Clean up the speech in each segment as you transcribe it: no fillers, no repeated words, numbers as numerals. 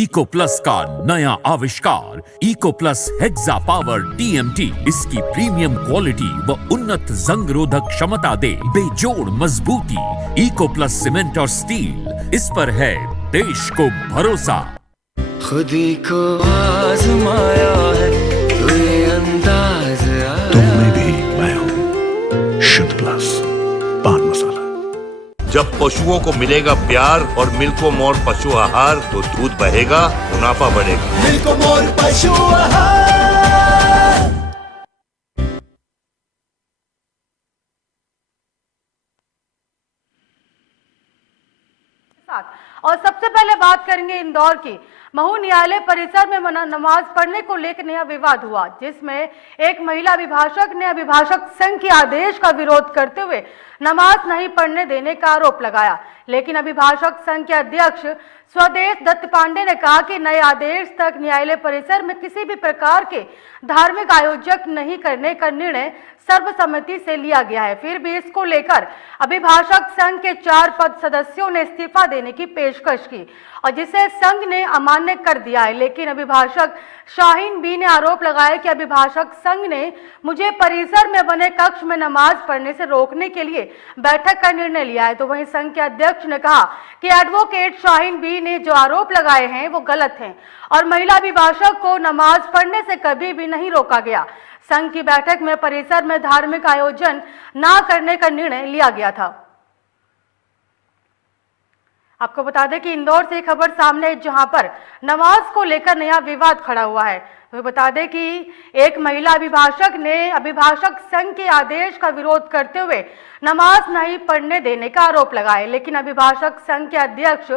Eco plus का नया आविष्कार eco plus hexa power TMT इसकी प्रीमियम क्वालिटी व उन्नत जंग रोधक क्षमता दे बेजोड़ मजबूती। इको प्लस सीमेंट और स्टील, इस पर है देश को भरोसा। खुदी को आजमाया है तो ये अंदाज आया। तुम में भी मैं हूं शुद्ध प्लस पान मसाला। जब पशुओं को मिलेगा प्यार और मिल्को मोर पशु आहार तो दूध बहेगा, मुनाफा बढ़ेगा। मिल्को मोर पशु आहार। और सबसे पहले बात करेंगे इंदौर की। महू न्यायालय परिसर में नमाज पढ़ने को लेकर नया विवाद हुआ, जिसमें एक महिला अभिभाषक ने अभिभाषक संघ के आदेश का विरोध करते हुए नमाज नहीं पढ़ने देने का आरोप लगाया। लेकिन अभिभाषक संघ के अध्यक्ष स्वदेश दत्त पांडे ने कहा कि नए आदेश तक न्यायालय परिसर में किसी भी प्रकार के धार्मिक आयोजक नहीं करने का निर्णय सर्वसम्मति से लिया गया है। फिर भी इसको लेकर अभिभाषक संघ के 4 पद सदस्यों ने इस्तीफा देने की पेशकश की और जिसे संघ ने अमान्य कर दिया है। लेकिन अभिभाषक शाहीन बी ने आरोप लगाया कि अभिभाषक संघ ने मुझे परिसर में बने कक्ष में नमाज पढ़ने से रोकने के लिए बैठक का निर्णय लिया है। तो वहीं संघ के अध्यक्ष ने कहा कि एडवोकेट शाहीन बी ने जो आरोप लगाए हैं वो गलत हैं और महिला अभिभाषक को नमाज पढ़ने से कभी भी नहीं रोका गया। संघ की बैठक में परिसर में धार्मिक आयोजन न करने का निर्णय लिया गया था। आपको बता दें कि इंदौर से खबर सामने है जहां पर नमाज को लेकर नया विवाद खड़ा हुआ है। तो बता दें कि एक महिला अभिभाषक ने अभिभाषक संघ के आदेश का विरोध करते हुए नमाज नहीं पढ़ने देने का आरोप लगाया। लेकिन अभिभाषक संघ के अध्यक्ष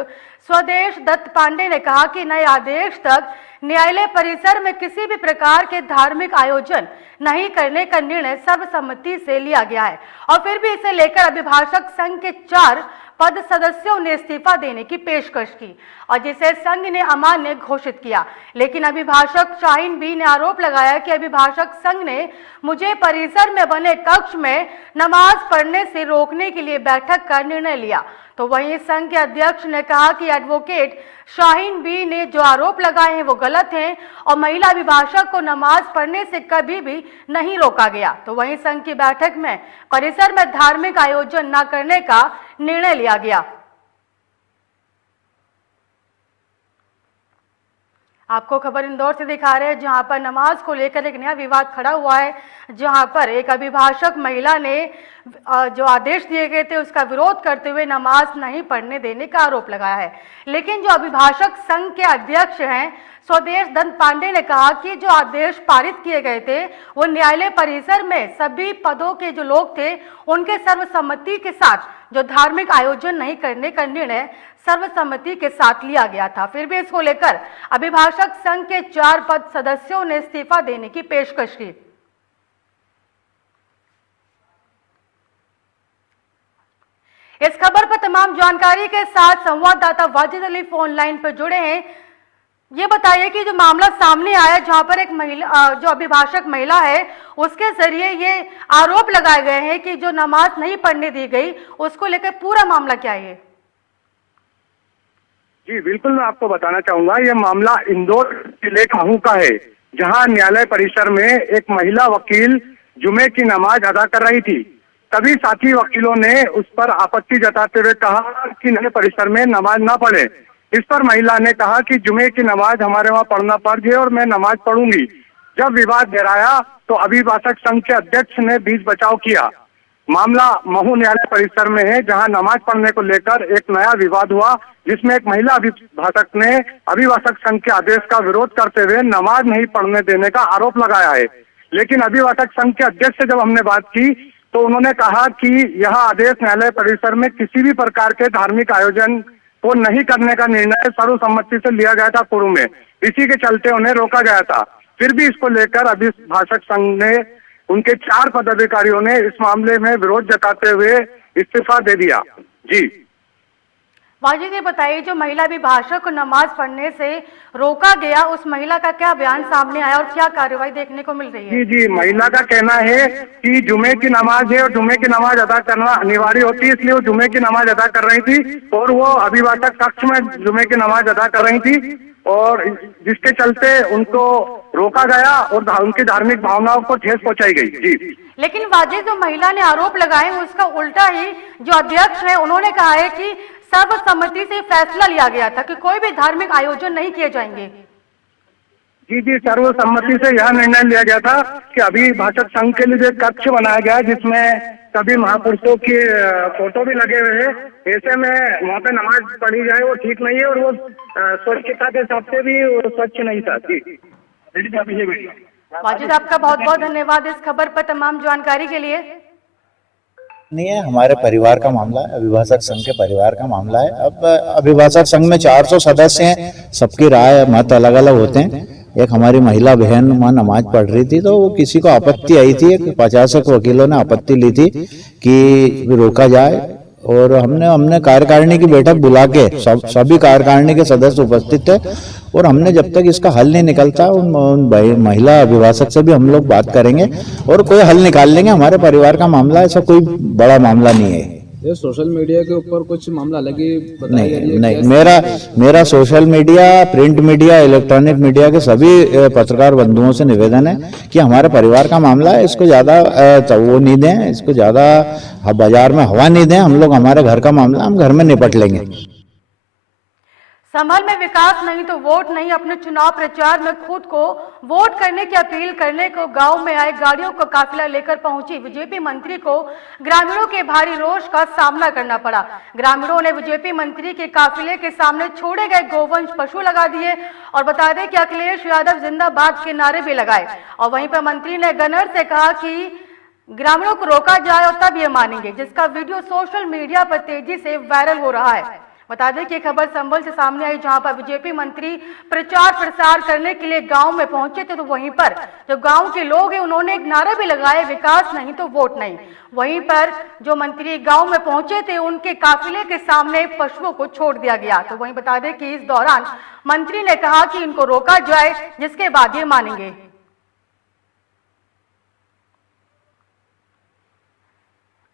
स्वदेश दत्त पांडे ने कहा कि नए आदेश तक न्यायालय परिसर में किसी भी प्रकार के धार्मिक आयोजन नहीं करने का निर्णय सर्वसम्मति से लिया गया है और फिर भी इसे लेकर अभिभाषक संघ के 4 पद सदस्यों ने इस्तीफा देने की पेशकश की और जिसे संघ ने अमान्य घोषित किया। लेकिन अभिभाषक शाहीन बी ने आरोप लगाया कि अभिभाषक संघ ने मुझे परिसर में बने कक्ष में नमाज पढ़ने से रोकने के लिए बैठक का निर्णय लिया। तो वहीं संघ के अध्यक्ष ने कहा कि एडवोकेट शाहीन बी ने जो आरोप लगाए हैं वो गलत हैं और महिला अभिभाषक को नमाज पढ़ने से कभी भी नहीं रोका गया। तो वहीं संघ की बैठक में परिसर में धार्मिक आयोजन न करने का निर्णय लिया गया। आपको खबर इंदौर से दिखा रहे हैं जहां पर नमाज को लेकर एक नया विवाद खड़ा हुआ है, जहां पर एक अभिभाषक महिला ने जो आदेश दिए गए थे उसका विरोध करते हुए नमाज नहीं पढ़ने देने का आरोप लगाया है। लेकिन जो अभिभाषक संघ के अध्यक्ष हैं स्वदेश दत्त पांडे ने कहा कि जो आदेश पारित किए गए थे वो न्यायालय परिसर में सभी पदों के जो लोग थे उनके सर्वसम्मति के साथ जो धार्मिक आयोजन नहीं करने का निर्णय सर्वसम्मति के साथ लिया गया था। फिर भी इसको लेकर अभिभाषक संघ के 4 पद सदस्यों ने इस्तीफा देने की पेशकश की। इस खबर पर तमाम जानकारी के साथ संवाददाता वाजिद अली फोन लाइन पर जुड़े हैं। ये बताइए कि जो मामला सामने आया जहां पर एक महिला जो अभिभाषक महिला है उसके जरिए ये आरोप लगाए गए हैं कि जो नमाज नहीं पढ़ने दी गई, उसको लेकर पूरा मामला क्या है? जी बिल्कुल, मैं आपको बताना चाहूंगा ये मामला इंदौर जिले का महू का है, जहां न्यायालय परिसर में एक महिला वकील जुमे की नमाज अदा कर रही थी। तभी साथी वकीलों ने उस पर आपत्ति जताते हुए कहा कि न्यायालय परिसर में नमाज ना पढ़े। इस पर महिला ने कहा कि जुमे की नमाज हमारे वहाँ पढ़ना फर्ज है और मैं नमाज पढ़ूंगी। जब विवाद गहराया तो अभिभाषक संघ के अध्यक्ष ने बीच बचाव किया। मामला महू न्यायालय परिसर में है, जहां नमाज पढ़ने को लेकर एक नया विवाद हुआ, जिसमें एक महिला अभिभाषक ने अभिभाषक संघ के आदेश का विरोध करते हुए नमाज नहीं पढ़ने देने का आरोप लगाया है। लेकिन अभिभाषक संघ के अध्यक्ष से जब हमने बात की तो उन्होंने कहा कि यह आदेश न्यायालय परिसर में किसी भी प्रकार के धार्मिक आयोजन को नहीं करने का निर्णय सर्वसम्मति से लिया गया था पूर्व में, इसी के चलते उन्हें रोका गया था। फिर भी इसको लेकर अभिभाषक संघ ने उनके 4 पदाधिकारियों ने इस मामले में विरोध जताते हुए इस्तीफा दे दिया। जी वाजिद ये बताइए, जो महिला अभिभाषक को नमाज पढ़ने से रोका गया, उस महिला का क्या बयान सामने आया और क्या कार्रवाई देखने को मिल रही है? जी, महिला का कहना है कि जुमे की नमाज है और जुमे की नमाज अदा करना अनिवार्य होती है, इसलिए वो जुमे की नमाज अदा कर रही थी और वो अभिभाषक कक्ष में जुमे की नमाज अदा कर रही थी और जिसके चलते उनको रोका गया और उनकी धार्मिक भावनाओं को ठेस पहुंचाई गई। जी, लेकिन वाजिद, जो महिला ने आरोप लगाए उसका उल्टा ही जो अध्यक्ष है उन्होंने कहा है कि सर्वसम्मति से फैसला लिया गया था कि कोई भी धार्मिक आयोजन नहीं किए जाएंगे। जी, सर्वसम्मति से यह निर्णय लिया गया था कि अभिभाषक संघ के लिए जो कक्ष बनाया गया जिसमें सभी महापुरुषों की फोटो भी लगे हुए हैं, ऐसे में वहाँ पे नमाज पढ़ी जाए वो ठीक नहीं है और वो स्वच्छता के हिसाब से भी स्वच्छ नहीं था। जी, वाजिद, आपका बहुत बहुत धन्यवाद इस खबर पर तमाम जानकारी के लिए। नहीं है, हमारे परिवार का मामला है, अभिभाषक संघ के परिवार का मामला है। अब अभिभाषक संघ में 400 सदस्य हैं, सबकी राय मत अलग अलग होते हैं। एक हमारी महिला बहन वहाँ नमाज पढ़ रही थी तो वो किसी को आपत्ति आई थी, 50 वकीलों ने आपत्ति ली थी कि रोका जाए और हमने कार्यकारिणी की बैठक बुला के सभी कार्यकारिणी के सदस्य उपस्थित थे और हमने जब तक इसका हल नहीं निकलता उन महिला अभिभाषक से भी हम लोग बात करेंगे और कोई हल निकाल लेंगे। हमारे परिवार का मामला, ऐसा कोई बड़ा मामला नहीं है। ये सोशल मीडिया के ऊपर कुछ मामला अलग ही नहीं, मेरा social media, print media, electronic media के सभी पत्रकार बंधुओं से निवेदन है कि हमारे परिवार का मामला है, इसको ज्यादा वो नहीं दें, इसको ज्यादा बाजार में हवा नहीं दें। हम लोग, हमारे घर का मामला हम घर में निपट लेंगे। संभल में विकास नहीं तो वोट नहीं, अपने चुनाव प्रचार में खुद को वोट करने की अपील करने को गांव में आए गाड़ियों का काफिला लेकर पहुंची बीजेपी मंत्री को ग्रामीणों के भारी रोष का सामना करना पड़ा। ग्रामीणों ने बीजेपी मंत्री के काफिले के सामने छोड़े गए गोवंश पशु लगा दिए और बता दें कि अखिलेश यादव जिंदाबाद के नारे भी लगाए और वहीं पर मंत्री ने गनर से कहा कि ग्रामीणों को रोका जाए और तब ये मानेंगे, जिसका वीडियो सोशल मीडिया पर तेजी से वायरल हो रहा है। बता दें कि खबर संभल से सामने आई, जहां पर बीजेपी मंत्री प्रचार प्रसार करने के लिए गांव में पहुंचे थे तो वहीं पर जो गांव के लोग हैं उन्होंने एक नारा भी लगाया, विकास नहीं तो वोट नहीं। वहीं पर जो मंत्री गांव में पहुंचे थे उनके काफिले के सामने पशुओं को छोड़ दिया गया। तो वहीं बता दें कि इस दौरान मंत्री ने कहा कि इनको रोका जाए, जिसके बाद ये मानेंगे।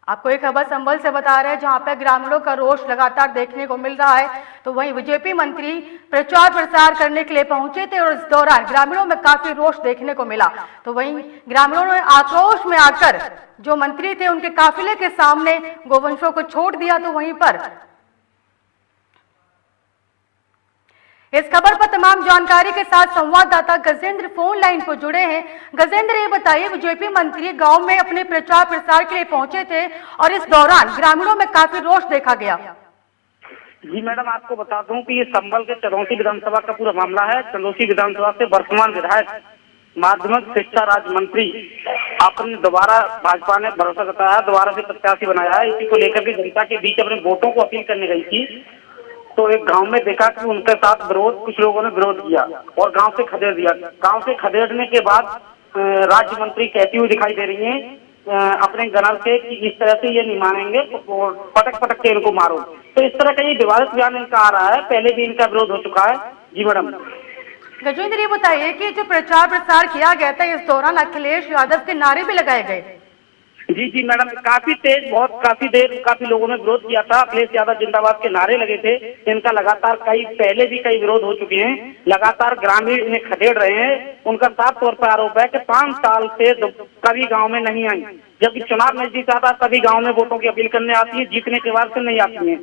आपको एक खबर संभल से बता रहे हैं, जहां पर ग्रामीणों का रोष लगातार देखने को मिल रहा है। तो वहीं बीजेपी मंत्री प्रचार प्रसार करने के लिए पहुंचे थे और इस दौरान ग्रामीणों में काफी रोष देखने को मिला। तो वहीं ग्रामीणों ने आक्रोश में आकर जो मंत्री थे उनके काफिले के सामने गोवंशों को छोड़ दिया। तो वहीं पर इस खबर पर तमाम जानकारी के साथ संवाददाता गजेंद्र फोन लाइन पर जुड़े हैं। गजेंद्र, ये बताइए, बीजेपी मंत्री गांव में अपने प्रचार प्रसार के लिए पहुंचे थे और इस दौरान ग्रामीणों में काफी रोष देखा गया। जी मैडम, आपको बता दूं कि ये संभल के चंदौसी विधानसभा का पूरा मामला है। चंदौसी विधानसभा से वर्तमान विधायक माध्यमिक शिक्षा राज्य मंत्री अपने दोबारा भाजपा ने भरोसा जताया, दोबारा से प्रत्याशी बनाया है। इसी को लेकर के जनता के बीच अपने वोटों को अपील करने गई थी तो एक गांव में देखा कि उनके साथ विरोध, कुछ लोगों ने विरोध किया और गांव से खदेड़ दिया। गांव से खदेड़ने के बाद राज्य मंत्री कहती हुई दिखाई दे रही हैं अपने गनर से कि इस तरह से ये नहीं मानेंगे और पटक पटक के इनको मारो। तो इस तरह का ये विवादित बयान इनका आ रहा है, पहले भी इनका विरोध हो चुका है। जी मैडम। गजेंद्र, ये बताइए कि जो प्रचार प्रसार किया गया था इस दौरान अखिलेश यादव के नारे भी लगाए गए। जी मैडम, काफी तेज, काफी देर काफी लोगों ने विरोध किया था। अखिलेश यादव जिंदाबाद के नारे लगे थे। इनका लगातार पहले भी कई विरोध हो चुके हैं। लगातार ग्रामीण इन्हें खदेड़ रहे हैं। उनका साफ तौर पर आरोप है कि 5 साल से कभी गांव में नहीं आई, जबकि चुनाव नजदीक आता तभी गांव में वोटों की अपील करने आती है, जीतने के बाद से नहीं आती है।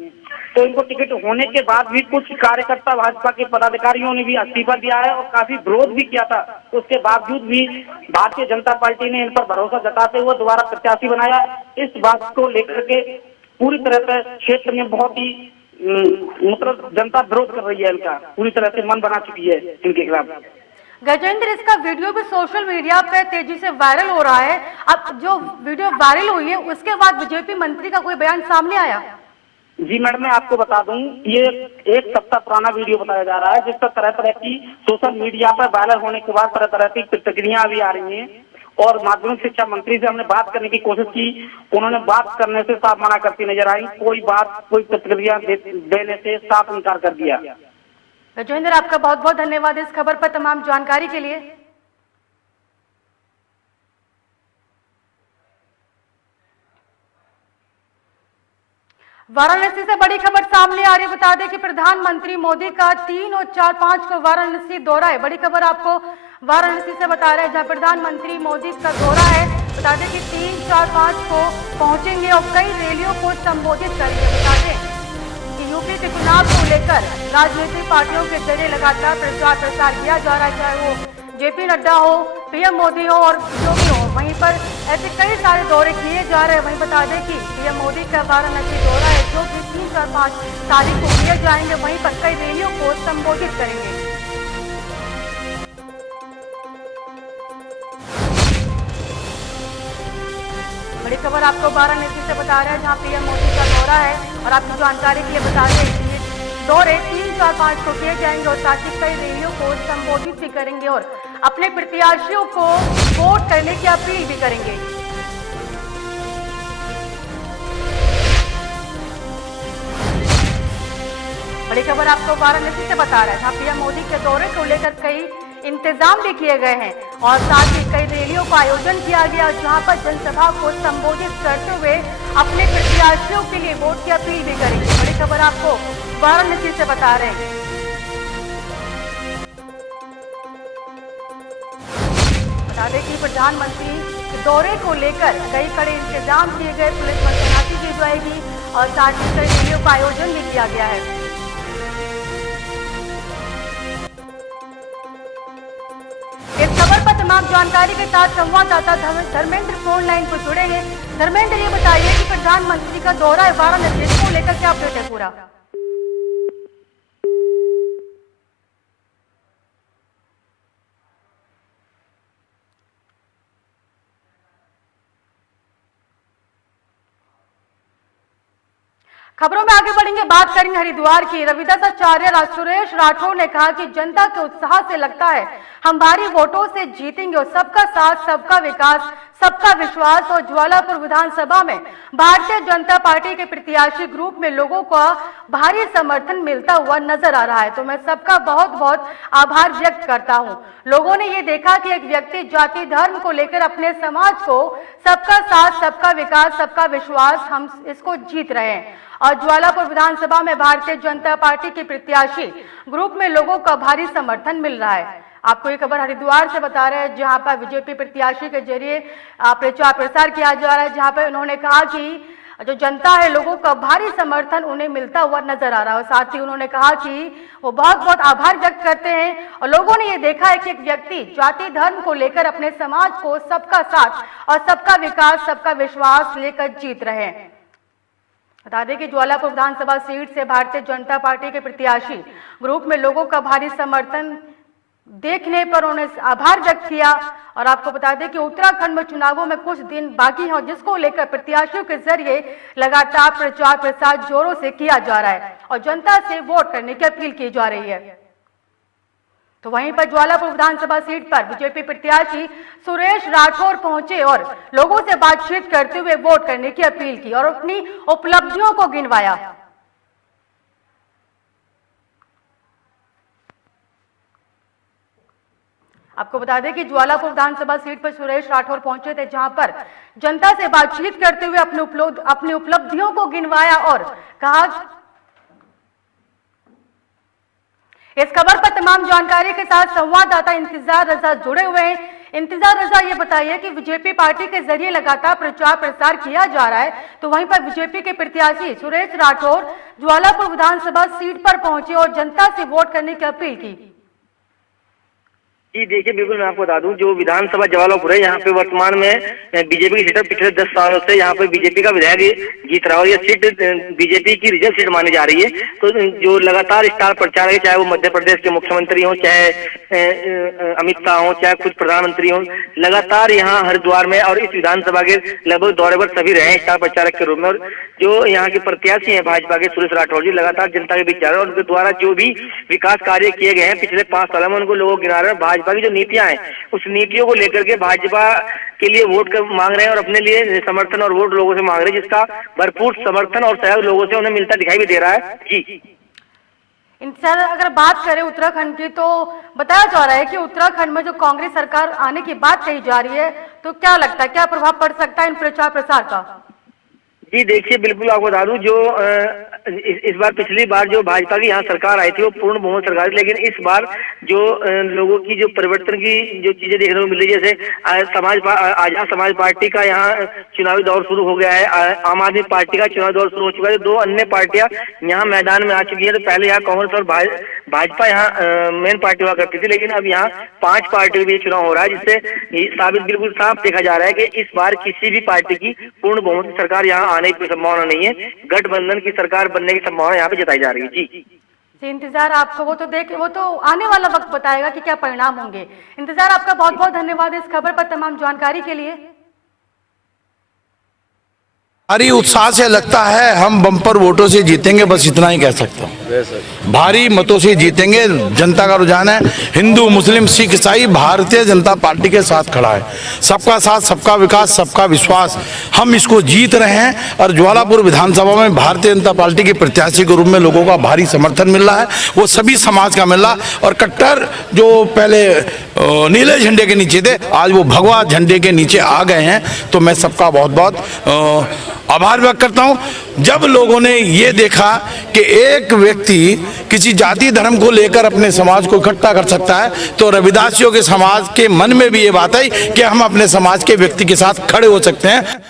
तो इनको टिकट होने के बाद भी कुछ कार्यकर्ता भाजपा के पदाधिकारियों ने भी इस्तीफा दिया है और काफी विरोध भी किया था। उसके बावजूद भी भारतीय जनता पार्टी ने इन पर भरोसा जताते हुए दोबारा प्रत्याशी बनाया। इस बात को लेकर के पूरी तरह से क्षेत्र में बहुत ही मतलब जनता विरोध कर रही है। इनका पूरी तरह से मन बना चुकी है इनके खिलाफ। गजेंद्र, इसका वीडियो भी सोशल मीडिया पर तेजी से वायरल हो रहा है। अब जो वीडियो वायरल हुई है उसके बाद बीजेपी मंत्री का कोई बयान सामने आया? जी मैडम, मैं आपको बता दूं, ये 1 सप्ताह पुराना वीडियो बताया जा रहा है जिस पर तरह तरह की सोशल मीडिया पर वायरल होने के बाद तरह तरह की प्रतिक्रिया भी आ रही हैं और माध्यमिक शिक्षा मंत्री से हमने बात करने की कोशिश की, उन्होंने बात करने से साफ मना करती नजर आई, कोई प्रतिक्रिया देने से साफ इनकार कर दिया। गजेंद्र, आपका बहुत बहुत धन्यवाद इस खबर पर तमाम जानकारी के लिए। वाराणसी से बड़ी खबर सामने आ रही है। बता दें कि प्रधानमंत्री मोदी का 3 और 4, 5 को वाराणसी दौरा है। बड़ी खबर आपको वाराणसी से बता रहे हैं, जहां प्रधानमंत्री मोदी का दौरा है। बता दें कि 3, 4, 5 को पहुंचेंगे और कई रैलियों को संबोधित करेंगे। बता दें कि यूपी के चुनाव को लेकर राजनीतिक पार्टियों के जरिए लगातार प्रचार प्रसार किया जा रहा है, चाहे वो जेपी नड्डा हो, पीएम मोदी हो और जो भी हो। वहीं पर ऐसे कई सारे दौरे किए जा रहे हैं। वहीं बता दें कि पीएम मोदी का वाराणसी दौरा है, जो कि 3, 4, 5 तारीख को किए जाएंगे। वहीं पर कई रैलियों को संबोधित करेंगे। बड़ी खबर आपको वाराणसी से बता रहे हैं, जहां पीएम मोदी का दौरा है। और आपकी जानकारी के लिए बता दें कि दौरे 3, 4, 5 को किए जाएंगे और साथ ही कई रैलियों को संबोधित भी करेंगे और अपने प्रत्याशियों को वोट करने की अपील भी करेंगे। बड़ी खबर आपको वाराणसी से बता रहा है, जहां पीएम मोदी के दौरे को लेकर कई इंतजाम भी किए गए हैं और साथ ही कई रैलियों का आयोजन किया गया, जहां पर जनसभा को संबोधित करते हुए अपने प्रत्याशियों के लिए वोट की अपील भी करेंगे। बड़ी खबर आपको वाराणसी से बता रहे हैं। बता दें कि प्रधानमंत्री के दौरे को लेकर कई कड़े इंतजाम किए गए, पुलिस पर तैनाती की जाएगी और साथ ही कई रैलियों का आयोजन भी किया गया है। इस खबर पर तमाम जानकारी के साथ संवाददाता धर्मेंद्र फोन लाइन पर जुड़ेंगे। धर्मेंद्र, ये बताइए कि प्रधानमंत्री का दौरा है वाराणसी, इसको लेकर क्या अपडेट है पूरा? खबरों में आगे बढ़ेंगे, बात करेंगे हरिद्वार की। रविदास आचार्य सुरेश राठौर ने कहा कि जनता के उत्साह से लगता है हम भारी वोटों से जीतेंगे और सबका साथ, सबका विकास, सबका विश्वास। और ज्वालापुर विधानसभा में भारतीय जनता पार्टी के प्रत्याशी ग्रुप में लोगों का भारी समर्थन मिलता हुआ नजर आ रहा है, तो मैं सबका बहुत बहुत आभार व्यक्त करता हूं। लोगों ने ये देखा कि एक व्यक्ति जाति धर्म को लेकर अपने समाज को सबका साथ, सबका विकास, सबका विश्वास, हम इसको जीत रहे हैं। और ज्वालापुर विधानसभा में भारतीय जनता पार्टी के प्रत्याशी ग्रुप में लोगों का भारी समर्थन मिल रहा है। आपको ये खबर हरिद्वार से बता रहे हैं, जहां पर बीजेपी प्रत्याशी के जरिए प्रचार प्रसार किया जा रहा है, जहां पर उन्होंने कहा कि जो जनता है, लोगों का भारी समर्थन उन्हें मिलता हुआ नजर आ रहा है। और साथ ही उन्होंने कहा कि वो बहुत बहुत आभार व्यक्त करते हैं और लोगों ने ये देखा है कि एक व्यक्ति जाति धर्म को लेकर अपने समाज को सबका साथ और सबका विकास, सबका विश्वास लेकर जीत रहे हैं। बता दें कि ज्वालापुर विधानसभा सीट से भारतीय जनता पार्टी के प्रत्याशी ग्रुप में लोगों का भारी समर्थन देखने पर उन्होंने आभार व्यक्त किया। और आपको बता दें कि उत्तराखंड में चुनावों में कुछ दिन बाकी हैं, जिसको लेकर प्रत्याशियों के जरिए लगातार प्रचार प्रसार जोरों से किया जा रहा है और जनता से वोट करने की अपील की जा रही है। तो वहीं पर ज्वालापुर विधानसभा सीट पर बीजेपी प्रत्याशी सुरेश राठौर पहुंचे और लोगों से बातचीत करते हुए वोट करने की अपील की और अपनी उपलब्धियों को गिनवाया। आपको बता दें कि ज्वालापुर विधानसभा सीट पर सुरेश राठौर पहुंचे थे, जहां पर जनता से बातचीत करते हुए अपनी उपलब्धियों को गिनवाया और कहा। इस खबर पर तमाम जानकारी के साथ संवाददाता इंतजार रजा जुड़े हुए हैं। इंतजार रजा, ये बताइए कि बीजेपी पार्टी के जरिए लगातार प्रचार प्रसार किया जा रहा है, तो वहीं पर बीजेपी के प्रत्याशी सुरेश राठौर ज्वालापुर विधानसभा सीट पर पहुंचे और जनता से वोट करने की अपील की। जी देखिए, बिल्कुल मैं आपको बता दूं, जो विधानसभा जवालापुर है, यहाँ पे वर्तमान में बीजेपी की सीट पिछले 10 सालों से यहाँ पे बीजेपी का विधायक जीत रहा है और ये सीट बीजेपी की रिजर्व सीट मानी जा रही है। तो जो लगातार स्टार प्रचारक है, चाहे वो मध्य प्रदेश के मुख्यमंत्री हों, चाहे अमित शाह हों, चाहे कुछ प्रधानमंत्री हों, लगातार यहाँ हरिद्वार में और इस विधानसभा के लगभग दौरे पर सभी रहे हैं स्टार प्रचारक के रूप में। और जो यहाँ के प्रत्याशी हैं भाजपा के सुरेश राठौर जी, लगातार जनता के बीच जा रहे हैं और उनके द्वारा जो भी विकास कार्य किए गए हैं पिछले 5 सालों में, उनको लोगों गिना रहे हैं। भाजपा की जो नीतियां हैं उस नीतियों को लेकर के भाजपा के लिए वोट मांग रहे हैं और अपने लिए समर्थन और वोट लोगों से मांग रहे हैं, जिसका भरपूर समर्थन और सहयोग लोगों से उन्हें मिलता दिखाई भी दे रहा है। जी सर, अगर बात करें उत्तराखंड की तो बताया जा रहा है कि उत्तराखंड में जो कांग्रेस सरकार आने की बात कही जा रही है, तो क्या लगता है क्या प्रभाव पड़ सकता है इन प्रचार प्रसार का? जी देखिए, बिल्कुल आपको बता दूं, जो इस बार पिछली बार जो भाजपा की यहाँ सरकार आई थी वो पूर्ण बहुमत सरकार थी, लेकिन इस बार जो लोगों की जो परिवर्तन की जो चीजें देखने को मिल रही है, जैसे आजाद समाज पार्टी का यहाँ चुनावी दौर शुरू हो गया है, आम आदमी पार्टी का चुनावी दौर शुरू हो चुका है, 2 अन्य पार्टियां यहाँ मैदान में आ चुकी है। तो पहले यहाँ कांग्रेस और भाजपा यहाँ मेन पार्टी हुआ करती थी, लेकिन अब यहाँ 5 पार्टियों के बीच चुनाव हो रहा है, जिससे साबित बिल्कुल साफ देखा जा रहा है कि इस बार किसी भी पार्टी की पूर्ण बहुमत सरकार यहाँ आने की संभावना नहीं है। गठबंधन की सरकार बनने की संभावना यहाँ पे जताई जा रही है। जी इंतजार आपको वो तो आने वाला वक्त बताएगा कि क्या परिणाम होंगे। इंतजार आपका बहुत बहुत धन्यवाद इस खबर पर तमाम जानकारी के लिए। भारी उत्साह से लगता है हम बम्पर वोटों से जीतेंगे, बस इतना ही कह सकता हूँ। भारी मतों से जीतेंगे। जनता का रुझान है, हिंदू मुस्लिम सिख ईसाई भारतीय जनता पार्टी के साथ खड़ा है। सबका साथ, सबका विकास, सबका विश्वास, हम इसको जीत रहे हैं। और ज्वालापुर विधानसभा में भारतीय जनता पार्टी के प्रत्याशी के रूप में लोगों का भारी समर्थन मिल रहा है, वो सभी समाज का मिल रहा है। और कट्टर जो पहले नीले झंडे के नीचे थे, आज वो भगवा झंडे के नीचे आ गए हैं। तो मैं सबका बहुत बहुत आभार व्यक्त करता हूं। जब लोगों ने ये देखा कि एक व्यक्ति किसी जाति धर्म को लेकर अपने समाज को इकट्ठा कर सकता है, तो रविदासियों के समाज के मन में भी ये बात आई कि हम अपने समाज के व्यक्ति के साथ खड़े हो सकते हैं।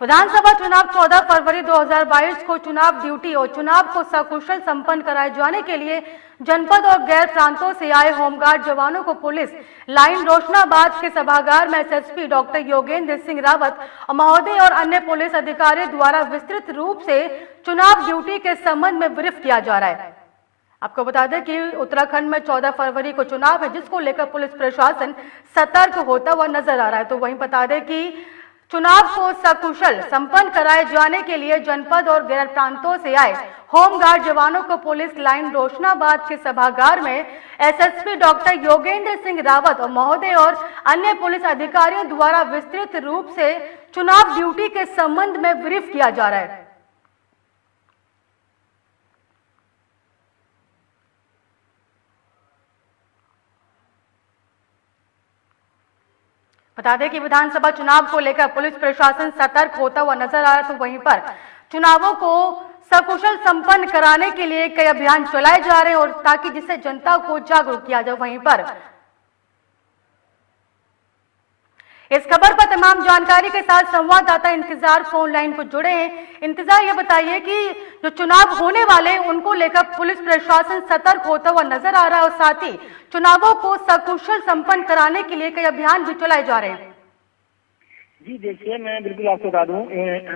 विधानसभा चुनाव 14 फरवरी 2022 को चुनाव ड्यूटी और चुनाव को सकुशल संपन्न कराए जाने के लिए जनपद और गैर प्रांतों से आए होमगार्ड जवानों को पुलिस लाइन रोशनाबाद के सभागार में एसएसपी डॉक्टर योगेंद्र सिंह रावत और महोदय और अन्य पुलिस अधिकारियों द्वारा विस्तृत रूप से चुनाव ड्यूटी के संबंध में ब्रीफ किया जा रहा है। आपको बता दें कि उत्तराखंड में 14 फरवरी को चुनाव है, जिसको लेकर पुलिस प्रशासन सतर्क होता हुआ नजर आ रहा है। तो वहीं बता दें कि चुनाव को सकुशल संपन्न कराए जाने के लिए जनपद और गैर प्रांतों से आए होमगार्ड जवानों को पुलिस लाइन रोशनाबाद के सभागार में एसएसपी डॉक्टर योगेंद्र सिंह रावत और महोदय और अन्य पुलिस अधिकारियों द्वारा विस्तृत रूप से चुनाव ड्यूटी के संबंध में ब्रीफ किया जा रहा है। बता दें कि विधानसभा चुनाव को लेकर पुलिस प्रशासन सतर्क होता हुआ नजर आ रहा है। तो वहीं पर चुनावों को सकुशल संपन्न कराने के लिए कई अभियान चलाए जा रहे हैं और ताकि जिससे जनता को जागरूक किया जाए। वहीं पर इस खबर पर तमाम जानकारी के साथ संवाददाता इंतजार फोन लाइन पर जुड़े हैं। इंतजार, ये बताइए कि जो चुनाव होने वाले हैं उनको लेकर पुलिस प्रशासन सतर्क होता हुआ नजर आ रहा है और साथ ही चुनावों को सकुशल संपन्न कराने के लिए कई अभियान भी चलाए जा रहे हैं। जी देखिए, मैं बिल्कुल आपको बता दूं,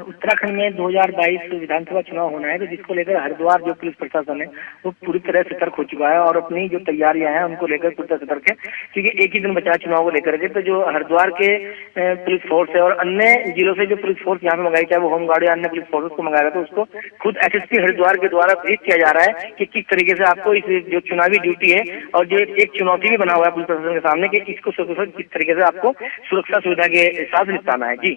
उत्तराखंड में 2022 विधानसभा चुनाव होना है, तो जिसको लेकर हरिद्वार जो पुलिस प्रशासन है वो पूरी तरह सतर्क हो चुका है और अपनी जो तैयारियां हैं उनको लेकर पूरी तरह सतर्क है, क्योंकि एक ही दिन बचा चुनाव को लेकर के। तो जो हरिद्वार के पुलिस फोर्स है और अन्य जिलों से जो पुलिस फोर्स यहाँ पे मंगाई, चाहे वो होमगार्ड या अन्य पुलिस फोर्स को मंगाया, तो उसको खुद एसएसपी हरिद्वार के द्वारा ब्रीफ किया जा रहा है कि किस तरीके से आपको इस जो चुनावी ड्यूटी है और जो एक चुनौती भी बना हुआ है पुलिस प्रशासन के सामने कि इसको किस तरीके से आपको सुरक्षा सुविधा के साथ निपटाना है। जी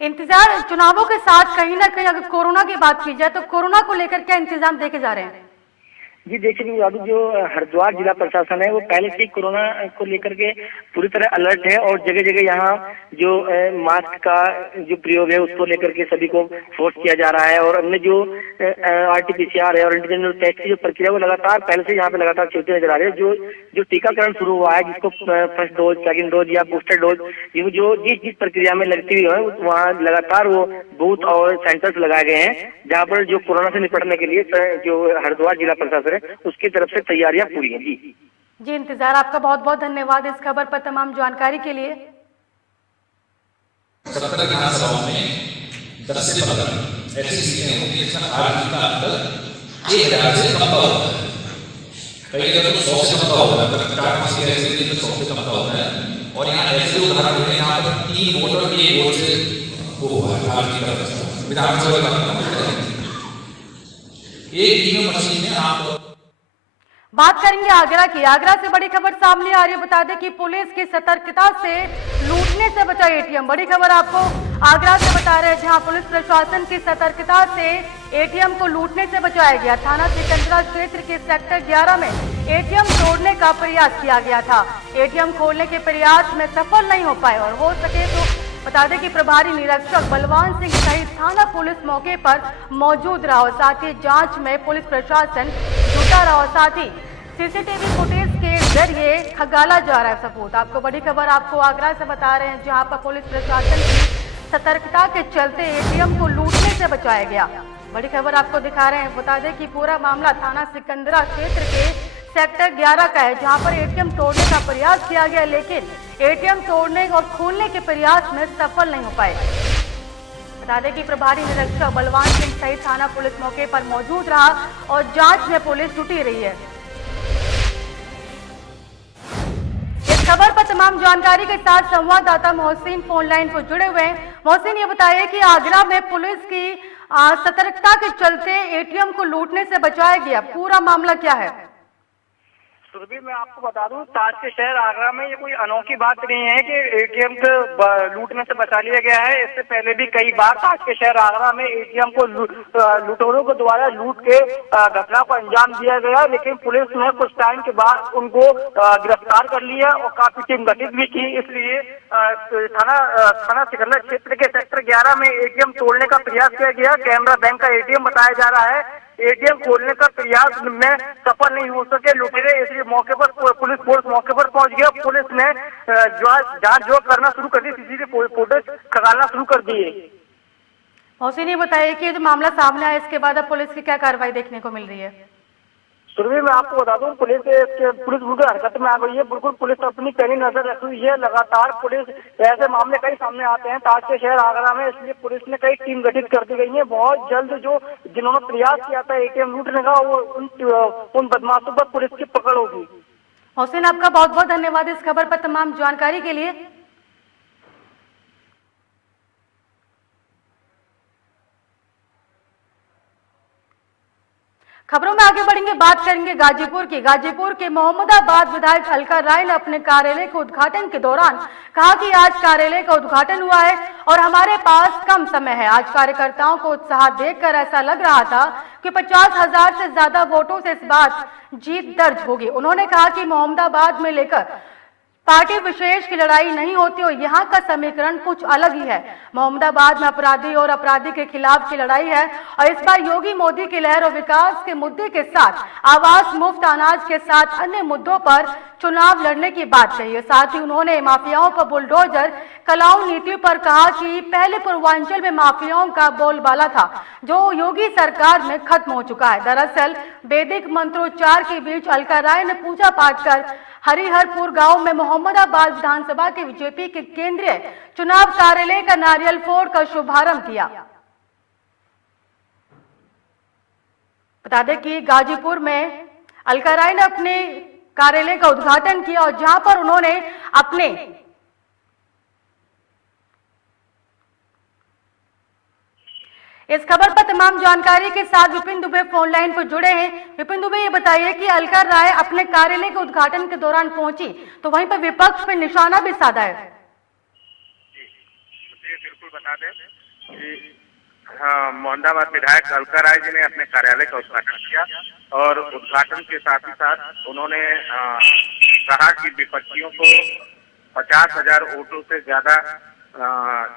इंतजार, चुनावों के साथ कहीं ना कहीं अगर कोरोना की बात की जाए तो कोरोना को लेकर क्या इंतजाम देखे जा रहे हैं? जी देखिए जो हरिद्वार जिला प्रशासन है वो पहले से ही कोरोना को लेकर के पूरी तरह अलर्ट है और जगह जगह यहाँ जो मास्क का जो प्रयोग है उसको लेकर के सभी को फोर्स किया जा रहा है और हमने जो आरटीपीसीआर है और एंटीजन टेस्ट की जो प्रक्रिया वो लगातार पहले से यहाँ पे लगातार चलती नजर आ रही है। जो टीकाकरण शुरू हुआ है, जिसको फर्स्ट डोज, सेकंड डोज या बूस्टर डोज, जो जिस प्रक्रिया में लगती हुई है वहाँ लगातार वो बूथ और सेंटर्स लगाए गए हैं, जहाँ पर जो कोरोना से निपटने के लिए जो हरिद्वार जिला प्रशासन उसकी तरफ से तैयारियां पूरी हैं। जी इंतजार, आपका बहुत बहुत धन्यवाद इस खबर पर तमाम जानकारी के लिए। 70 विधानसभाओं में 10 से 15 ऐसी सीटें होंगी जिसमें आरक्षण का अंतर 1000 से कम का होता है, कई जगह तो 100 से कम का होता है, 4-5 की ऐसी होती है तो 100 से कम का होता है। और यहाँ ऐसे उदाहरण हैं यहाँ पर 3 वोट और 1 वोट से वो आरक्षण का विधानसभा का एक ईवीएम मशीन में आप बात करेंगे आगरा की। आगरा से बड़ी खबर सामने आ रही है। बता दें कि पुलिस की सतर्कता से लूटने से बचा एटीएम। बड़ी खबर आपको आगरा से बता रहे हैं, जहां पुलिस प्रशासन की सतर्कता से एटीएम को लूटने से बचाया गया। थाना सिकंदरा क्षेत्र के सेक्टर 11 में एटीएम तोड़ने का प्रयास किया गया था। एटीएम खोलने के प्रयास में सफल नहीं हो पाए और हो सके तो बता दें कि प्रभारी निरीक्षक बलवान सिंह सहित थाना पुलिस मौके पर मौजूद रहा और साथ ही जांच में पुलिस प्रशासन जुटा रहा और साथ ही सीसीटीवी फुटेज के जरिए खंगाला जा रहा है सबूत। आपको बड़ी खबर आपको आगरा से बता रहे हैं, जहां पर पुलिस प्रशासन की सतर्कता के चलते एटीएम को लूटने से बचाया गया। बड़ी खबर आपको दिखा रहे हैं। बता दें कि पूरा मामला थाना सिकंदरा क्षेत्र के सेक्टर 11 का है, जहां पर एटीएम तोड़ने का प्रयास किया गया, लेकिन एटीएम तोड़ने और खोलने के प्रयास में सफल नहीं हो पाए। बता दें कि प्रभारी निरीक्षक बलवान सिंह सहित थाना पुलिस मौके पर मौजूद रहा और जांच में पुलिस जुटी रही है। इस खबर पर तमाम जानकारी के साथ संवाददाता मोहसिन फोन लाइन पर जुड़े हुए हैं। मोहसिन, ये बताइए कि आगरा में पुलिस की सतर्कता के चलते एटीएम को लूटने से बचाया गया, पूरा मामला क्या है? सुरभि, मैं आपको बता दूं, ताज के शहर आगरा में ये कोई अनोखी बात नहीं है कि एटीएम को लूटने से बचा लिया गया है। इससे पहले भी कई बार ताज के शहर आगरा में एटीएम को लुटेरों के द्वारा लूट के घटना को अंजाम दिया गया, लेकिन पुलिस ने कुछ टाइम के बाद उनको गिरफ्तार कर लिया और काफी टीम गठित भी की। इसलिए थाना सिकंदरा क्षेत्र के सेक्टर 11 में एटीएम तोड़ने का प्रयास किया गया। कैमरा बैंक का एटीएम बताया जा रहा है। एटीएम खोलने का प्रयास में सफल नहीं हो सके लुटेरे, इसलिए मौके पर पुलिस फोर्स मौके पर पहुंच गया। पुलिस ने जांच जो करना शुरू कर दी, सीसीटीवी फुटेज खंगालना शुरू कर दिए। मोहसिन, ये बताइए कि जो मामला सामने आया इसके बाद अब पुलिस की क्या कार्रवाई देखने को मिल रही है? सुरभि, मैं आपको बता दूं, पुलिस बिल्कुल हरकत में आ गई है। बिल्कुल पुलिस अपनी पैनी नजर रखी हुई है। लगातार पुलिस ऐसे मामले कई सामने आते हैं ताज के शहर आगरा में, इसलिए पुलिस ने कई टीम गठित कर दी गई है। बहुत जल्द जो जिन्होंने प्रयास किया था एटीएम लूटने का, वो उन बदमाशों पर पुलिस की पकड़ होगी। मोहसिन, आपका बहुत बहुत धन्यवाद इस खबर पर तमाम जानकारी के लिए। खबरों में आगे बढ़ेंगे, बात करेंगे गाजीपुर की। गाजीपुर के मोहम्मदाबाद विधायक अलका राय ने अपने कार्यालय के उद्घाटन के दौरान कहा कि आज कार्यालय का उद्घाटन हुआ है और हमारे पास कम समय है। आज कार्यकर्ताओं को उत्साह देखकर ऐसा लग रहा था कि 50,000 से ज्यादा वोटों से इस बार जीत दर्ज होगी। उन्होंने कहा कि मोहम्मदाबाद में लेकर पार्टी विशेष की लड़ाई नहीं होती और यहाँ का समीकरण कुछ अलग ही है। मोहम्मदाबाद में अपराधी और अपराधी के खिलाफ की लड़ाई है और इस बार योगी मोदी की लहर और विकास के मुद्दे के साथ आवास, मुफ्त अनाज के साथ अन्य मुद्दों पर चुनाव लड़ने की बात कही है। साथ ही उन्होंने माफियाओं पर बुलडोजर कलाऊ नीति पर कहा कि पहले पूर्वांचल में माफियाओं का बोलबाला था, जो योगी सरकार में खत्म हो चुका है। दरअसल वैदिक मंत्रोच्चार के बीच अलका राय ने पूजा पाठ कर हरिहरपुर गांव में मोहम्मदाबाद विधानसभा के बीजेपी के केंद्रीय चुनाव कार्यालय का नारियल फोड़ का शुभारंभ किया। बता दें कि गाजीपुर में अलका राय ने अपने कार्यालय का उद्घाटन किया और जहां पर उन्होंने अपने इस खबर पर तमाम जानकारी के साथ विपिन दुबे फोन लाइन पर जुड़े हैं। विपिन दुबे, ये बताइए कि अलका राय अपने कार्यालय के उद्घाटन के दौरान पहुंची तो वहीं पर विपक्ष पर निशाना भी साधा है। बिल्कुल बता दें कि मोहम्मदाबाद विधायक अलका राय जी ने अपने कार्यालय का उद्घाटन किया और उद्घाटन के साथ ही साथ उन्होंने कहा कि विपक्षियों को 50,000 वोटों से ज्यादा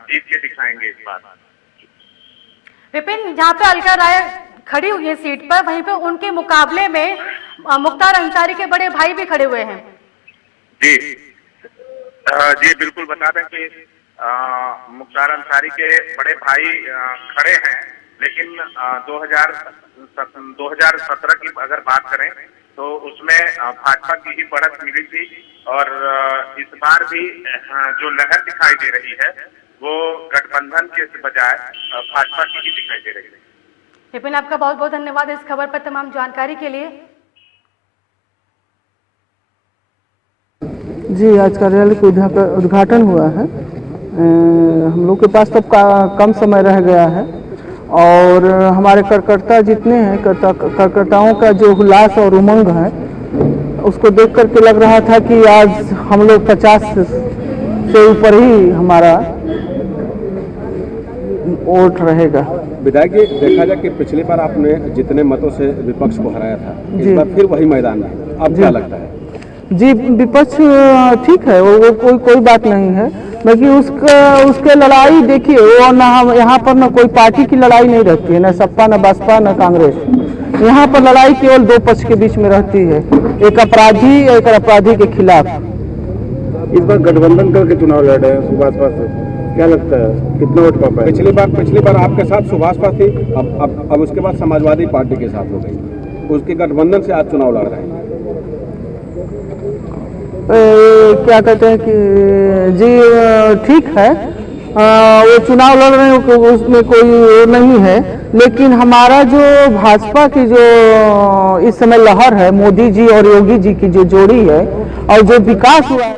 जीत के दिखाएंगे इस बार। विपिन, जहाँ पे अलका राय खड़ी हुई है सीट पर, वहीं पे उनके मुकाबले में मुख्तार अंसारी के बड़े भाई भी खड़े हुए हैं। जी बिल्कुल बता दें कि मुख्तार अंसारी के बड़े भाई खड़े हैं, लेकिन 2017 की अगर बात करें तो उसमें भाजपा की ही बढ़त मिली थी और इस बार भी जो लहर दिखाई दे रही है वो गठबंधन के बजाय भाजपा की ही दिखाई दे रही है। विपिन, आपका बहुत बहुत धन्यवाद इस खबर पर तमाम जानकारी के लिए। जी, आज कार्यालय का उद्घाटन हुआ है। हम लोग के पास तो कम समय रह गया है और हमारे कार्यकर्ता जितने हैं कार्यकर्ताओं का जो उल्लास और उमंग है उसको देख करके लग रहा था कि आज हम लोग 50 से ऊपर ही हमारा वोट रहेगा। विधायक जी, देखा जाए कि पिछली बार आपने जितने मतों से विपक्ष को हराया था, इस बार फिर वही मैदान में, अब क्या लगता है? जी, विपक्ष ठीक है, वो कोई बात नहीं है, लेकिन उसके लड़ाई देखिए, वो ना यहाँ पर ना कोई पार्टी की लड़ाई नहीं रहती है, ना सपा, ना बसपा, ना कांग्रेस। यहाँ पर लड़ाई केवल दो पक्ष के बीच में रहती है, एक अपराधी के खिलाफ। इस बार गठबंधन करके चुनाव लड़ रहे हैं सुभाष पास, क्या लगता है कितना वोट पा पाए? पिछली बार आपके साथ सुभाष पास थी, अब उसके बाद समाजवादी पार्टी के साथ हो गई, उसके गठबंधन से आज चुनाव लड़ रहे हैं। क्या कहते हैं कि जी ठीक है, वो चुनाव लड़ रहे हैं, उसमें कोई नहीं है, लेकिन हमारा जो भाजपा की जो इस समय लहर है, मोदी जी और योगी जी की जो जोड़ी है और जो विकास हुआ है।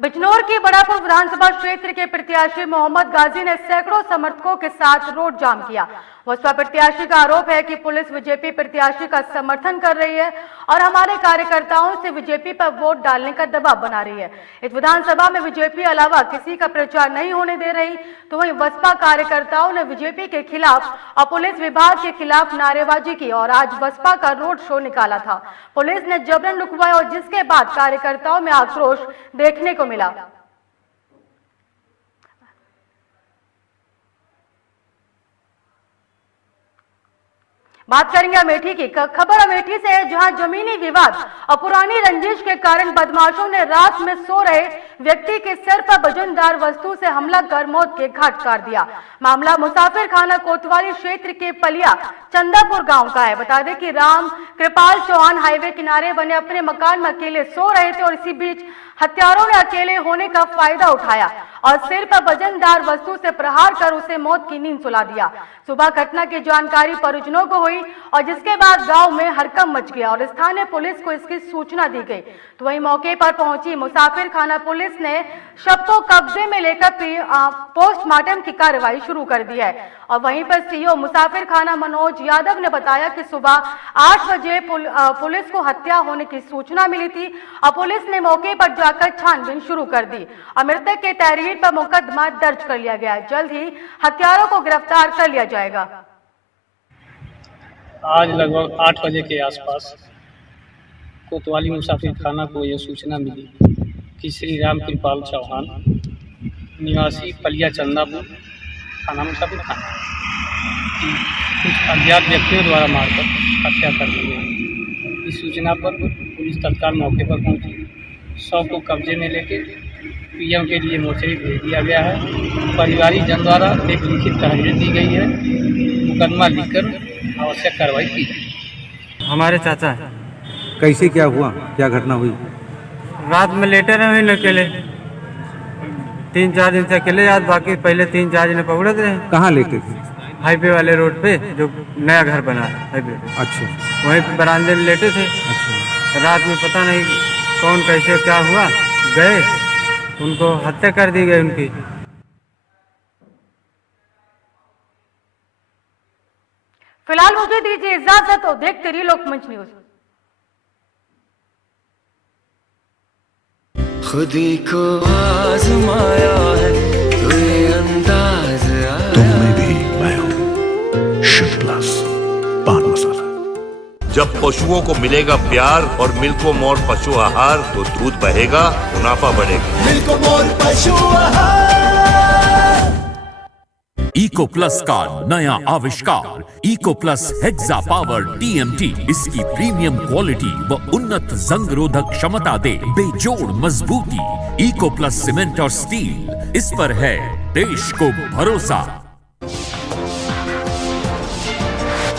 बिजनौर के बड़ापुर विधानसभा क्षेत्र के प्रत्याशी मोहम्मद गाजी ने सैकड़ों समर्थकों के साथ रोड जाम किया। बसपा प्रत्याशी का आरोप है कि पुलिस बीजेपी प्रत्याशी का समर्थन कर रही है और हमारे कार्यकर्ताओं से बीजेपी पर वोट डालने का दबाव बना रही है। इस विधानसभा में बीजेपी अलावा किसी का प्रचार नहीं होने दे रही, तो वहीं बसपा कार्यकर्ताओं ने बीजेपी के खिलाफ और पुलिस विभाग के खिलाफ नारेबाजी की और आज बसपा का रोड शो निकाला था। पुलिस ने जबरन रुकवाया और जिसके बाद कार्यकर्ताओं में आक्रोश देखने को मिला। बात करेंगे अमेठी की। खबर अमेठी से है, जहां जमीनी विवाद और पुरानी रंजिश के कारण बदमाशों ने रात में सो रहे व्यक्ति के सिर पर वजनदार वस्तु से हमला कर मौत के घाट उतार दिया। मामला मुसाफिर खाना कोतवाली क्षेत्र के पलिया चंदापुर गांव का है। बता दें कि राम कृपाल चौहान हाईवे किनारे बने अपने मकान में अकेले सो रहे थे और इसी बीच हत्यारों ने अकेले होने का फायदा उठाया और सिर पर वजनदार वस्तु से प्रहार कर उसे मौत की नींद सुला दिया। सुबह घटना की जानकारी परिजनों को हुई और जिसके बाद गांव में हड़कंप मच गया और स्थानीय पुलिस को इसकी सूचना दी गई। तो वहीं मौके पर पहुंची मुसाफिर खाना पुलिस ने शव को कब्जे में लेकर पोस्टमार्टम की कार्रवाई शुरू कर दी है। और वहीं पर सीओ मुसाफिर खाना मनोज यादव ने बताया कि सुबह 8 बजे पुलिस को हत्या होने की सूचना मिली थी और पुलिस ने मौके पर जाकर छानबीन शुरू कर दी और मृतक के तहरीर पर मुकदमा दर्ज कर लिया गया है। जल्द ही हत्यारों को गिरफ्तार कर लिया जाएगा। आज लगभग 8 बजे के आसपास कोतवाली मुसाफिर खाना को यह सूचना मिली कि श्री राम कृपाल चौहान निवासी पलिया चंदापुर थाना मुसाफिर खाना की कुछ अज्ञात व्यक्तियों द्वारा मारकर हत्या कर दी गई। इस सूचना पर पुलिस तत्काल मौके पर पहुंची। शव को कब्जे में लेके पीएम के लिए मोर्चरी भेज दिया गया है। परिवारिक जन द्वारा एक लिखित तहरीर दी गई है। मुकदमा लिखकर आवश्यक कार्रवाई की गई। हमारे चाचा है। कैसे क्या हुआ, क्या घटना हुई? रात में लेटे रहे अकेले, 3-4 दिन से अकेले याद, बाकी पहले 3-4 दिन पकड़े थे। कहाँ लेटे थे? हाईवे वाले रोड पे, जो नया घर बना है हाईवे। अच्छा। वहीं पे बरामदे में लेटे थे। अच्छा। रात में पता नहीं कौन कैसे क्या हुआ, गए, उनको हत्या कर दी गई उनकी। फिलहाल मुझे दीजिए इजाजत और देखते रहिए लोकमंच न्यूज। खुदी को आजमाया है तो ये अंदाज आया। तुम में भी मैं हूं शुद्ध प्लस पान मसाला। जब पशुओं को मिलेगा प्यार और मिल्को मोर पशु आहार तो दूध बहेगा, मुनाफा बढ़ेगा। मिल्को मोर पशु आहार। इको प्लस का नया आविष्कार eco plus hexa power TMT इसकी प्रीमियम क्वालिटी व उन्नत जंग रोधक क्षमता दे बेजोड़ मजबूती। इको प्लस सीमेंट और स्टील, इस पर है देश को भरोसा।